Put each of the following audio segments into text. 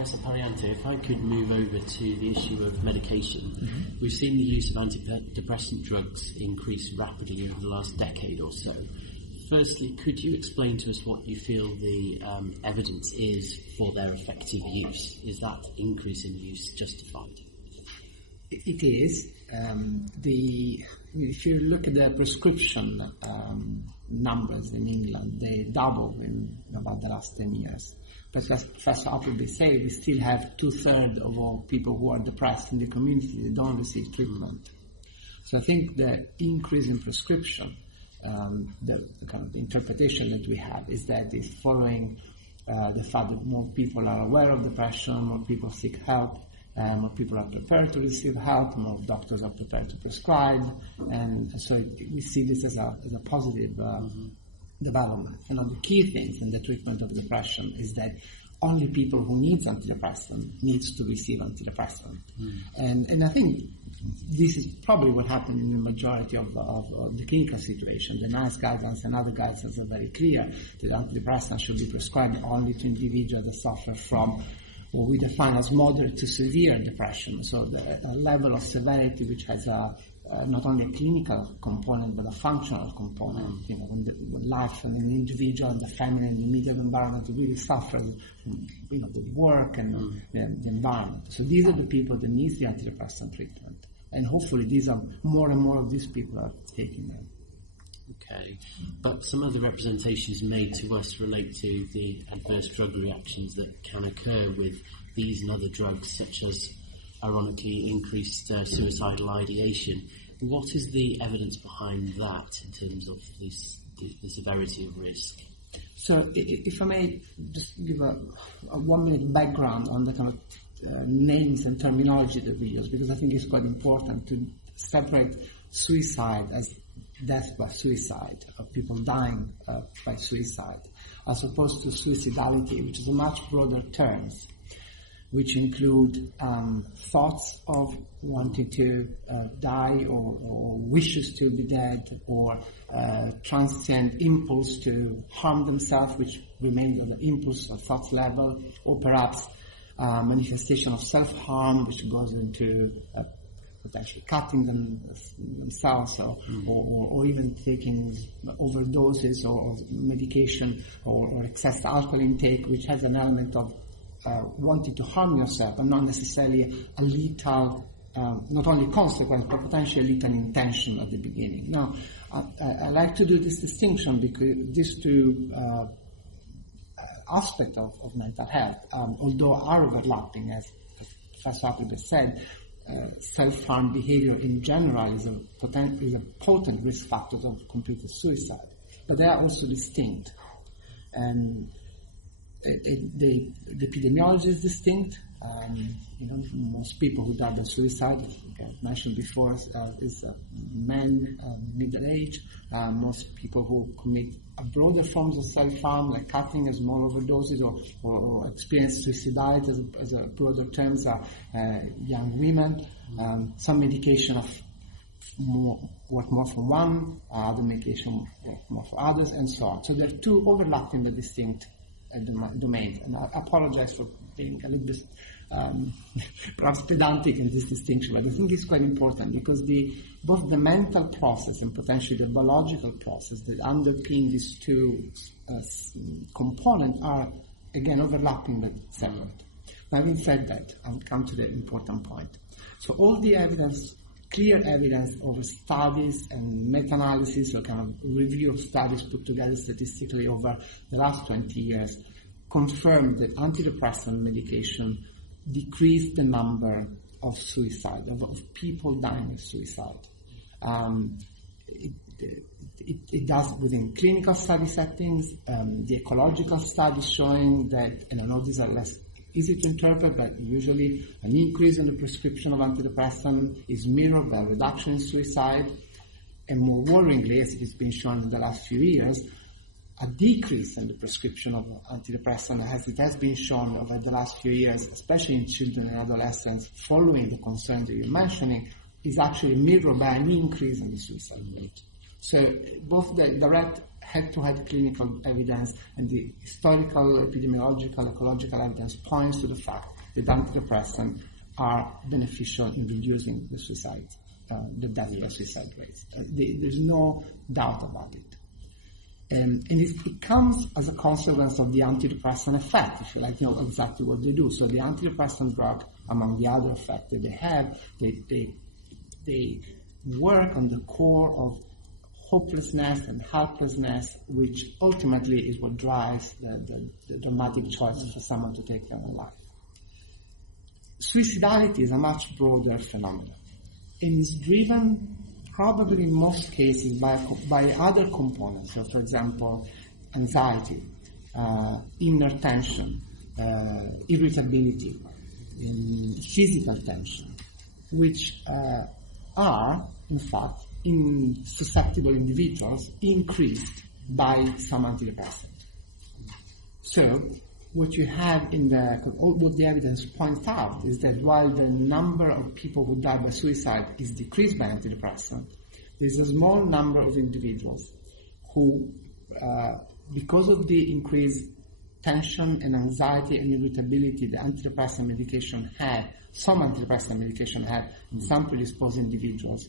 Professor Pariante, if I could move over to the issue of medication. We've seen the use of antidepressant drugs increase rapidly over the last decade or so. Firstly, could you explain to us what you feel the evidence is for their effective use? Is that increase in use justified? It is. If you look at the prescription numbers in England, they doubled in about the last 10 years. But as Professor Appleby said, we still have 2/3 of all people who are depressed in the community that don't receive treatment. So I think the increase in prescription, the kind of interpretation that we have is that it's following the fact that more people are aware of depression, more people seek help, more people are prepared to receive help, more doctors are prepared to prescribe, and so we see this as a positive development. The key things in the treatment of depression is that only people who need antidepressant needs to receive antidepressant. And I think this is probably what happened in the majority of the clinical situation. The NICE guidelines and other guidelines are very clear that antidepressants should be prescribed only to individuals that suffer from what we define as moderate to severe depression. So a level of severity which has not only a clinical component but a functional component. When life and an individual and the family and the immediate environment really suffers from the work and the environment. So these are the people that need the antidepressant treatment, and hopefully more and more of these people are taking them. Okay, but some of the representations made to us relate to the adverse drug reactions that can occur with these and other drugs, such as, ironically, increased suicidal ideation. What is the evidence behind that in terms of the severity of risk? So if I may just give a 1-minute background on the kind of names and terminology that we use, because I think it's quite important to separate suicide as death by suicide, of people dying by suicide, as opposed to suicidality, which is a much broader term, which include thoughts of wanting to die or wishes to be dead, or transient impulse to harm themselves, which remains on the impulse or thoughts level, or perhaps manifestation of self-harm, which goes into potentially cutting themselves, or even taking overdoses or medication or excess alcohol intake, which has an element of wanting to harm yourself, and not necessarily a lethal, not only consequence, but potentially lethal intention at the beginning. Now, I like to do this distinction because these two aspects of mental health, although are overlapping, as Professor Appleby said, self-harm behavior in general is a potent risk factor of completed suicide, but they are also distinct. And the epidemiology is distinct. Most people who die by suicide, like I mentioned before, is men, middle age. Most people who commit broader forms of self-harm, like cutting and small overdoses, or experience suicidality as a broader terms, are young women. Some medication work more for one, other medication work more for others, and so on. So there are two overlapping but distinct domains. And I apologize for being a little bit perhaps pedantic in this distinction, but I think it's quite important because both the mental process and potentially the biological process that underpin these two components are, again, overlapping but separate. Having said that, I'll come to the important point. So all the evidence, clear evidence over studies and meta-analysis, or kind of review of studies put together statistically over the last 20 years, confirmed that antidepressant medication decreased the number of suicide, of people dying of suicide. It does within clinical study settings, the ecological studies showing that, and I know these are less easy to interpret, but usually an increase in the prescription of antidepressant is mirrored by a reduction in suicide, and more worryingly, as it's been shown in the last few years, a decrease in the prescription of antidepressant, as it has been shown over the last few years, especially in children and adolescents, following the concerns that you're mentioning, is actually mirrored by an increase in the suicide rate. So both the direct head-to-head clinical evidence and the historical, epidemiological, ecological evidence points to the fact that antidepressants are beneficial in reducing the suicide, the death by suicide rates. There's no doubt about it. And it comes as a consequence of the antidepressant effect, if you like, exactly what they do. So the antidepressant drug, among the other effects that they have, they work on the core of hopelessness and helplessness, which ultimately is what drives the dramatic choice for someone to take their own life. Suicidality is a much broader phenomenon, and is driven probably in most cases by other components. So, for example, anxiety, inner tension, irritability, physical tension, which are, in fact, in susceptible individuals, increased by some antidepressant. So, what you have what the evidence points out is that while the number of people who die by suicide is decreased by antidepressant, there's a small number of individuals who, because of the increased tension and anxiety and irritability the antidepressant medication had, some antidepressant medication had in some predisposed individuals,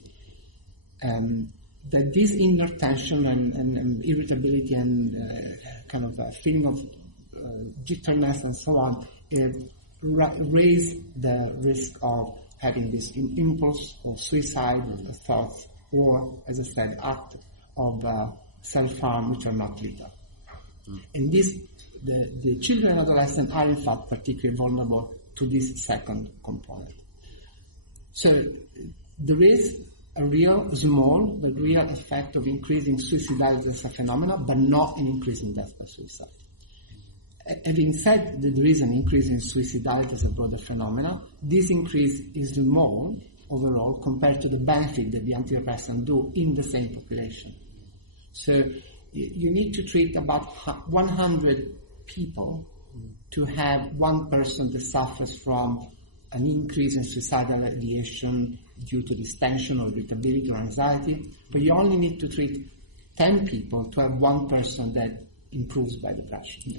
that this inner tension and irritability and kind of a feeling of jitterness and so on raise the risk of having this impulse or suicide thoughts, or, as I said, act of self-harm which are not lethal. And the children and adolescents are in fact particularly vulnerable to this second component. So there is a real small but real effect of increasing suicidality as a phenomenon, but not an increase in death by suicide. Having said that there is an increase in suicidality as a broader phenomenon, this increase is small overall compared to the benefit that the antidepressants do in the same population. So you need to treat about 100 people to have one person that suffers from an increase in suicidal ideation due to this tension or irritability or anxiety, but you only need to treat 10 people to have one person that improves by depression,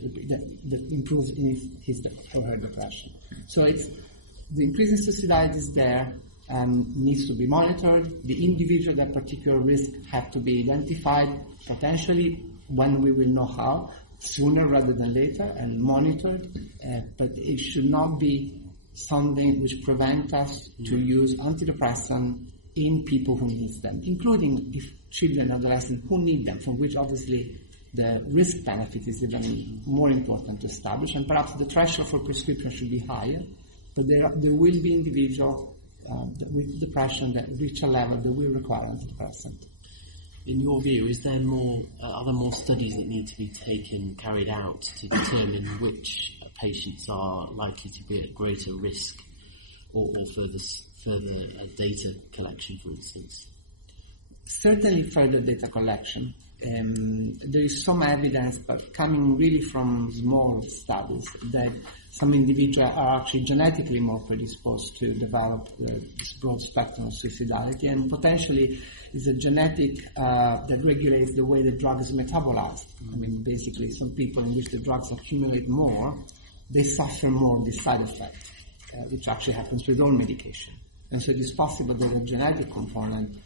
that improves in his or her depression. So it's the increase in suicidality is there and needs to be monitored. The individual at particular risk have to be identified potentially when we will know how, sooner rather than later, and monitored, but it should not be something which prevents us to use antidepressant in people who need them, including if children and adolescents who need them, for which obviously the risk benefit is even more important to establish, and perhaps the threshold for prescription should be higher, but there will be individuals with depression that reach a level that will require antidepressant. In your view, are there more studies that need to be carried out to determine which patients are likely to be at greater risk, or further data collection, for instance? Certainly further data collection. There is some evidence, but coming really from small studies, that some individuals are actually genetically more predisposed to develop this broad spectrum of suicidality, and potentially is a genetic that regulates the way the drug is metabolized. I mean, basically, some people in which the drugs accumulate more, they suffer more this side effect, which actually happens with all medication. And so it is possible that a genetic component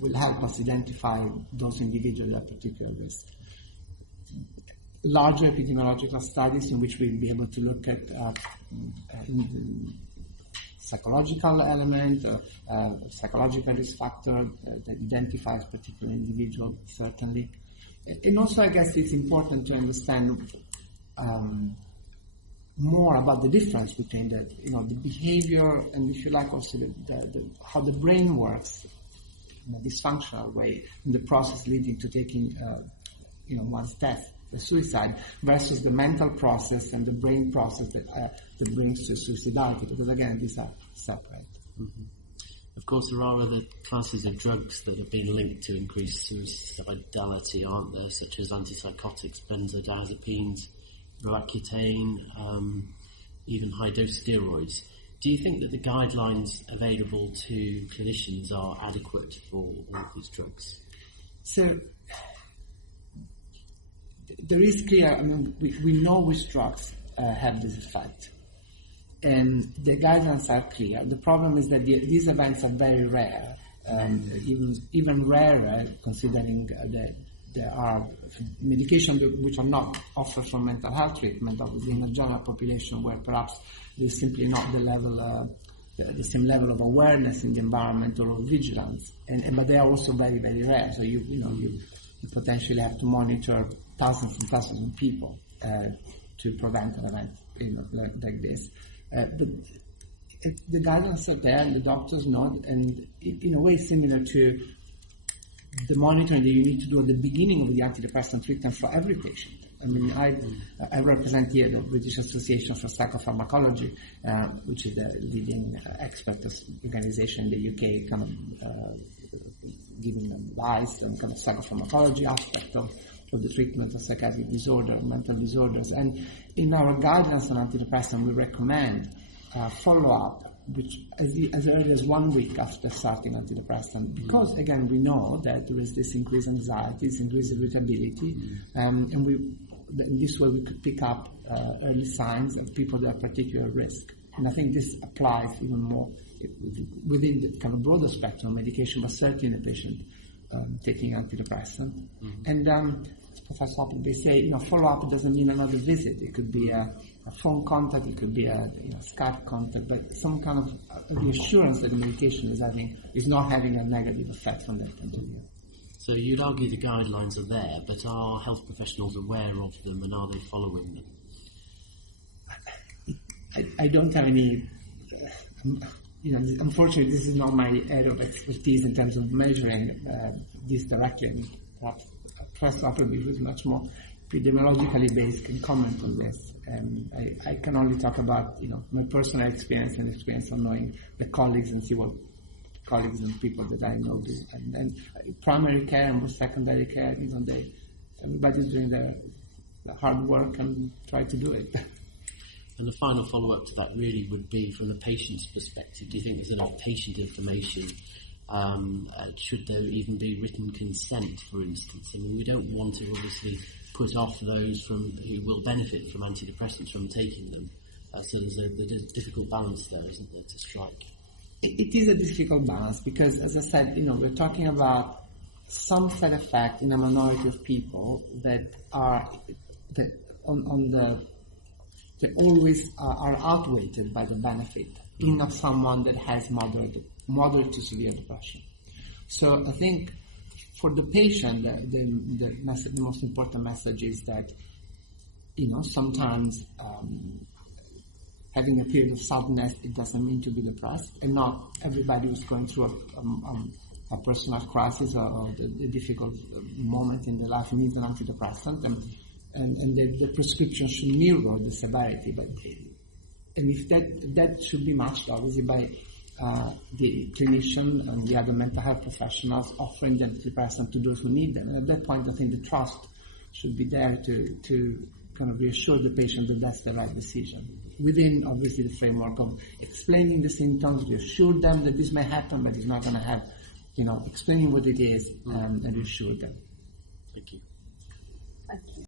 will help us identify those individuals at particular risk. Larger epidemiological studies in which we'll be able to look at psychological element, psychological risk factor that identifies particular individual, certainly. And also, I guess it's important to understand more about the difference between the behavior and, if you like, also how the brain works in a dysfunctional way in the process leading to taking one's death, the suicide, versus the mental process and the brain process that brings to suicidality, because again these are separate. Mm-hmm. Of course, there are other classes of drugs that have been linked to increased suicidality, aren't there, such as antipsychotics, benzodiazepines, Roaccutane, even high-dose steroids. Do you think that the guidelines available to clinicians are adequate for all of these drugs? So, there is clear, I mean, we know which drugs have this effect. And the guidelines are clear. The problem is that these events are very rare, and even rarer considering that there are medications which are not offered for mental health treatment, obviously in a general population where perhaps there's simply not the same level of awareness in the environment or of vigilance. But they are also very, very rare. So you potentially have to monitor thousands and thousands of people to prevent an event like this. But the guidelines are there, and the doctors know, and in a way similar to the monitoring that you need to do at the beginning of the antidepressant treatment for every patient. I mean, I represent here the British Association for Psychopharmacology, which is the leading expert organization in the UK, kind of giving advice on kind of psychopharmacology aspect of the treatment of psychiatric disorder, mental disorders. And in our guidelines on antidepressant, we recommend follow-up, which as early as 1 week after starting antidepressant, because again we know that there is this increased anxiety, this increased irritability, and in this way we could pick up early signs of people that are particular risk. And I think this applies even more within the kind of broader spectrum of medication, but certainly in a patient taking antidepressant. And as Professor Appleby say, follow-up doesn't mean another visit. It could be a phone contact, it could be a Skype contact, but some kind of reassurance that the medication is not having a negative effect from that point of view. So you'd argue the guidelines are there, but are health professionals aware of them, and are they following them? I don't have any. Unfortunately, this is not my area of expertise in terms of measuring this directly. I mean, perhaps Professor Appleby, who is much more epidemiologically based, can comment on this. I can only talk about my personal experience and experience of knowing the colleagues and see what colleagues and people that I know do. And primary care and secondary care, everybody's doing the hard work and try to do it. And the final follow-up to that really would be from the patient's perspective. Do you think there's enough patient information? Should there even be written consent, for instance? I mean, we don't want to obviously put off those who will benefit from antidepressants from taking them. So there's a difficult balance there, isn't there, to strike? It is a difficult balance because, as I said, we're talking about some side effect in a minority of people that always are outweighed by the benefit in someone that has moderate to severe depression. So I think for the patient, the most important message is that sometimes having a period of sadness, it doesn't mean to be depressed, and not everybody who's going through a personal crisis or the difficult moment in their life needs an antidepressant, and the prescription should mirror the severity. And if that should be matched obviously by the clinician and the other mental health professionals offering the antidepressant to those who need them. And at that point, I think the trust should be there to kind of reassure the patient that that's the right decision. Within, obviously, the framework of explaining the symptoms, reassure them that this may happen, but it's not going to have, explaining what it is and reassure them. Thank you. Thank you.